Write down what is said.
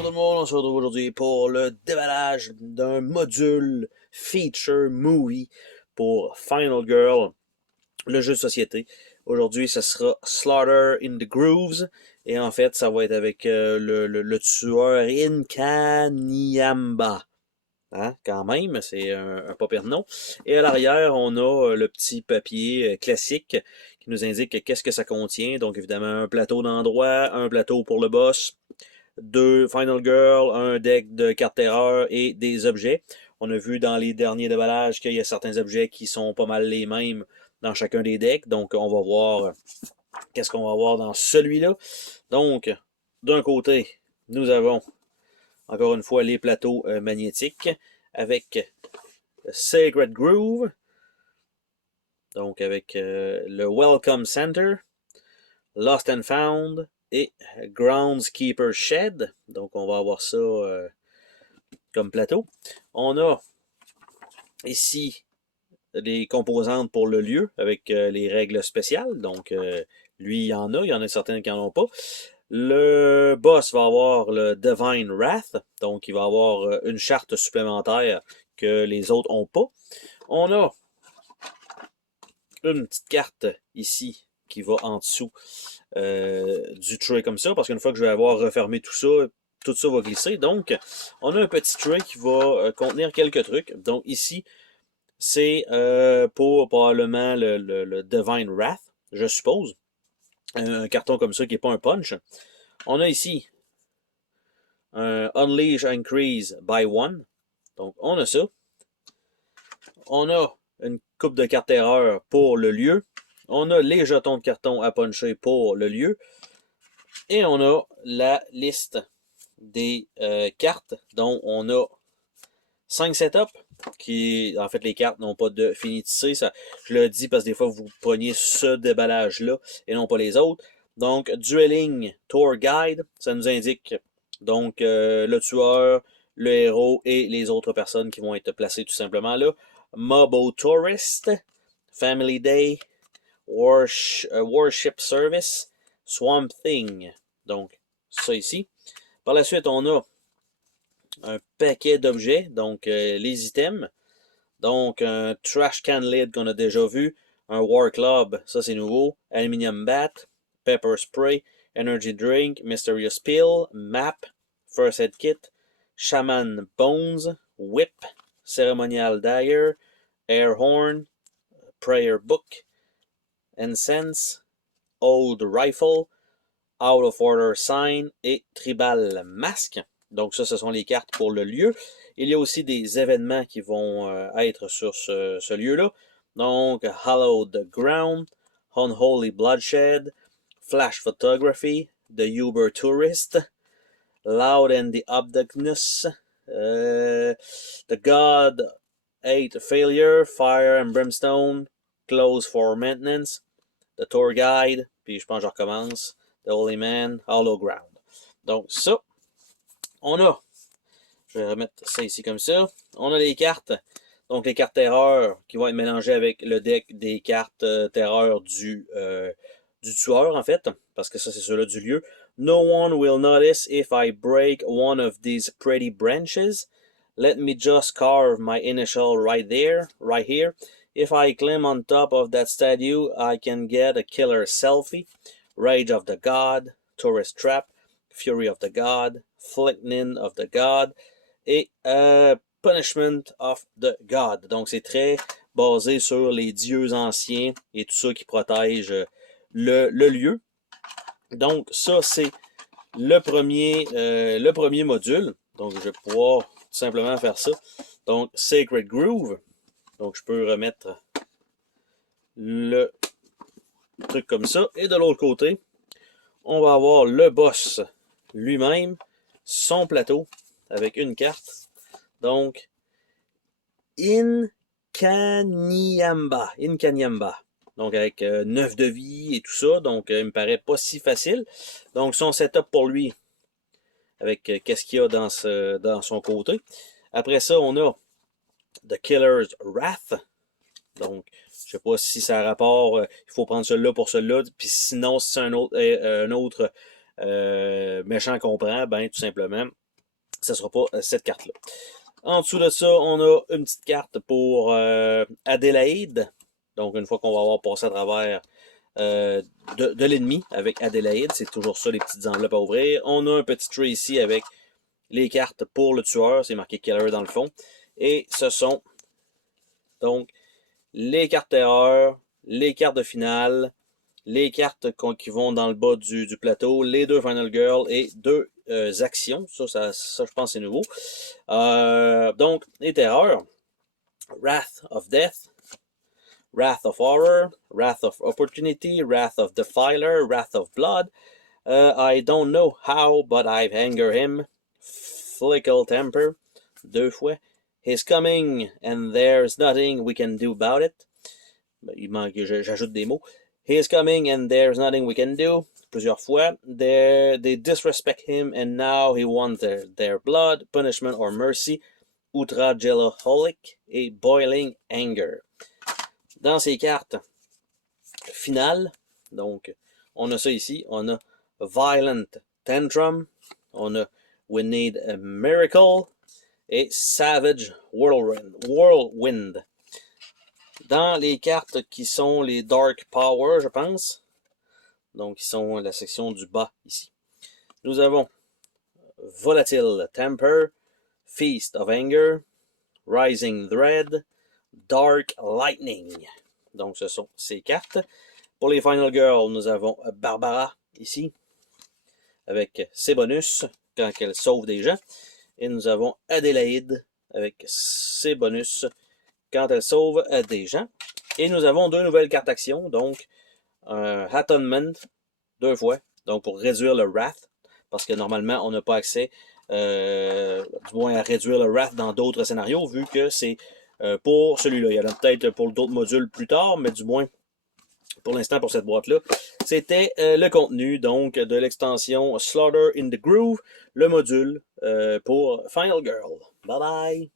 Bonjour tout le monde, on se retrouve aujourd'hui pour le déballage d'un module feature movie pour Final Girl, le jeu de société. Aujourd'hui, ce sera Slaughter in the Grooves, et en fait, ça va être avec le tueur Inkaniamba. Hein, quand même, c'est un pas pire de nom. Et à l'arrière, on a le petit papier classique qui nous indique qu'est-ce que ça contient. Donc évidemment, un plateau d'endroit, un plateau pour le boss, deux Final Girl, un deck de cartes terreur et des objets. On a vu dans les derniers déballages qu'il y a certains objets qui sont pas mal les mêmes dans chacun des decks. Donc on va voir qu'est-ce qu'on va voir dans celui-là. Donc, d'un côté, nous avons encore une fois les plateaux magnétiques avec Sacred Groove. Donc avec le Welcome Center, Lost and Found et Groundskeeper Shed. Donc on va avoir ça comme plateau. On a ici les composantes pour le lieu avec les règles spéciales. Donc lui, il y en a certains qui n'en ont pas. Le boss va avoir le Divine Wrath, donc il va avoir une charte supplémentaire que les autres n'ont pas. On a une petite carte ici qui va en dessous du tray comme ça, parce qu'une fois que je vais avoir refermé tout ça va glisser. Donc, on a un petit tray qui va contenir quelques trucs. Donc ici, c'est pour probablement le Divine Wrath, je suppose. Un carton comme ça qui n'est pas un punch. On a ici un Unleash Increase by One. Donc, on a ça. On a une coupe de cartes erreurs pour le lieu. On a les jetons de carton à puncher pour le lieu. Et on a la liste des cartes, dont on a 5 setups. Qui, en fait, les cartes n'ont pas de finité. Ça, je le dis parce que des fois, vous preniez ce déballage-là et non pas les autres. Donc, Dueling Tour Guide, ça nous indique donc le tueur, le héros et les autres personnes qui vont être placées tout simplement là. Mobo Tourist, Family Day, Warship Service, Swamp Thing. Donc, ça ici. Par la suite, on a un paquet d'objets, donc les items. Donc, un Trash Can Lid qu'on a déjà vu, un War Club, ça c'est nouveau, Aluminium Bat, Pepper Spray, Energy Drink, Mysterious Pill, Map, First Aid Kit, Shaman Bones, Whip, Ceremonial Dagger, Air Horn, Prayer Book, Incense, Old Rifle, Out of Order Sign et Tribal Mask. Donc ça, ce sont les cartes pour le lieu. Il y a aussi des événements qui vont être sur ce lieu-là. Donc, Hallowed Ground, Unholy Bloodshed, Flash Photography, The Uber Tourist, Loud and the Obdagnus, The God Ate Failure, Fire and Brimstone, Close for Maintenance, The Tour Guide, puis je pense que je recommence, The Holy Man, Hollow Ground. Donc ça, on a, je vais remettre ça ici comme ça, on a les cartes, donc les cartes terreur qui vont être mélangées avec le deck des cartes terreur du tueur en fait, parce que ça c'est ceux-là du lieu. No one will notice if I break one of these pretty branches. Let me just carve my initial right here. If I climb on top of that statue, I can get a killer selfie. Rage of the God, Tourist Trap, Fury of the God, Flickning of the God et Punishment of the God. Donc c'est très basé sur les dieux anciens et tout ça qui protège le lieu. Donc ça c'est le premier module. Donc je vais pouvoir tout simplement faire ça. Donc Sacred Groove. Donc je peux remettre le truc comme ça. Et de l'autre côté, on va avoir le boss lui-même, son plateau, avec une carte. Donc, Inkaniamba. Donc, avec 9 de vie et tout ça. Donc, il me paraît pas si facile. Donc, son setup pour lui, avec qu'est-ce qu'il y a dans son côté. Après ça, on a The Killer's Wrath. Donc, je sais pas si ça a rapport, il faut prendre celui-là pour celui-là, puis sinon, si c'est un autre méchant qu'on prend, ben tout simplement, ce ne sera pas cette carte-là. En dessous de ça, on a une petite carte pour Adélaïde. Donc, une fois qu'on va avoir passé à travers de l'ennemi avec Adélaïde, c'est toujours ça, les petites enveloppes à ouvrir. On a un petit tray ici avec les cartes pour le tueur, c'est marqué Killer dans le fond. Et ce sont donc les cartes terreur, les cartes de finale, les cartes qui vont dans le bas du plateau, les deux Final Girl et deux actions. Ça, je pense, c'est nouveau. Donc, les terreurs. Wrath of Death, Wrath of Horror, Wrath of Opportunity, Wrath of Defiler, Wrath of Blood. I don't know how, but I've angered him. Fickle Temper, deux fois. He's coming, and there's nothing we can do about it. Il manque, j'ajoute des mots. He is coming, and there's nothing we can do. Plusieurs fois. They disrespect him, and now he wants their blood, punishment, or mercy. Ultra-Jelloholic et Boiling Anger. Dans ces cartes finales, donc, on a ça ici. On a Violent Tantrum. On a We Need a Miracle. Et Savage Whirlwind. Dans les cartes qui sont les Dark Power, je pense, donc qui sont la section du bas ici, nous avons Volatile Temper, Feast of Anger, Rising Dread, Dark Lightning. Donc ce sont ces cartes. Pour les Final Girls, nous avons Barbara ici, avec ses bonus quand elle sauve des gens. Et nous avons Adélaïde avec ses bonus quand elle sauve des gens. Et nous avons deux nouvelles cartes action, donc un Atonement, deux fois, donc pour réduire le Wrath, parce que normalement on n'a pas accès du moins à réduire le Wrath dans d'autres scénarios, vu que c'est pour celui-là. Il y en a peut-être pour d'autres modules plus tard, mais du moins pour l'instant pour cette boîte-là. C'était le contenu donc de l'extension Slaughter in the Groove, le module pour Final Girl. Bye bye!